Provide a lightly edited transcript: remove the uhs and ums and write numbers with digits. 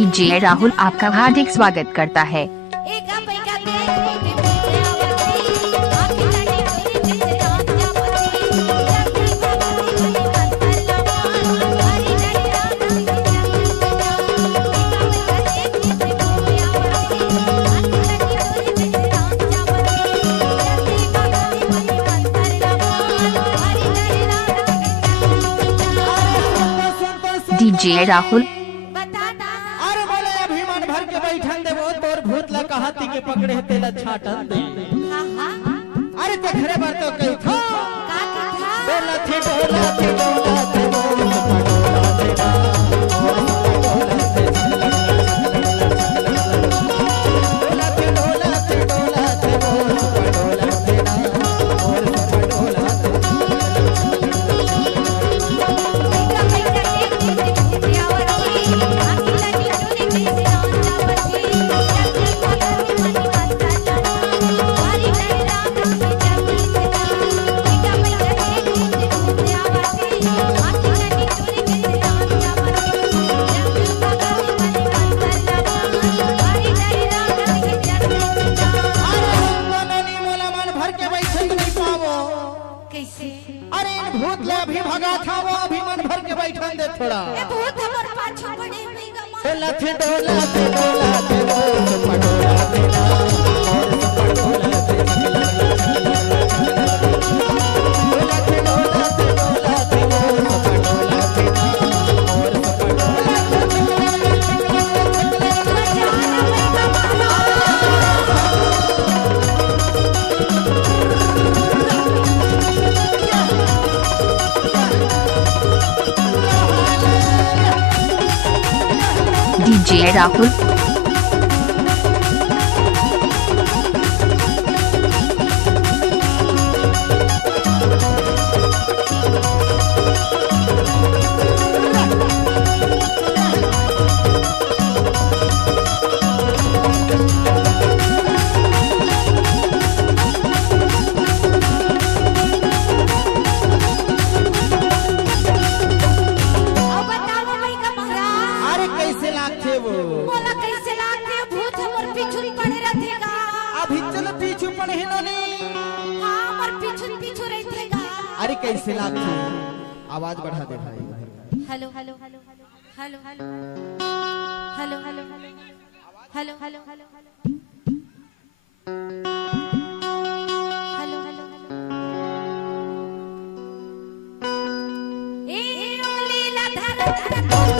डीजे राहुल आपका हार्दिक स्वागत करता है। डीजे राहुल अरे बोले अभिमान भर के बैठन दे वो तोर भूत ला कहाती के पकड़े तेला छाटन दे। अरे ते घरे बार तो कई था बोला थे डोला थे डोला थे भूत ले अभी भगा था वो अभी मन भर के बैठन दे थोड़ा ए भूत हमर पाछू पड़े भईगा डोला थे डोला थे डोला थे वो पडोला थे ना और पडोला थे डोला थे डोला थे डोला थे वो पडोला थे ना और डीजे राहुल अरे कैसे लागते आवाज बढ़ा दे भाई। Hello hello hello hello hello hello hello hello hello hello hello hello ए उंगली ला धर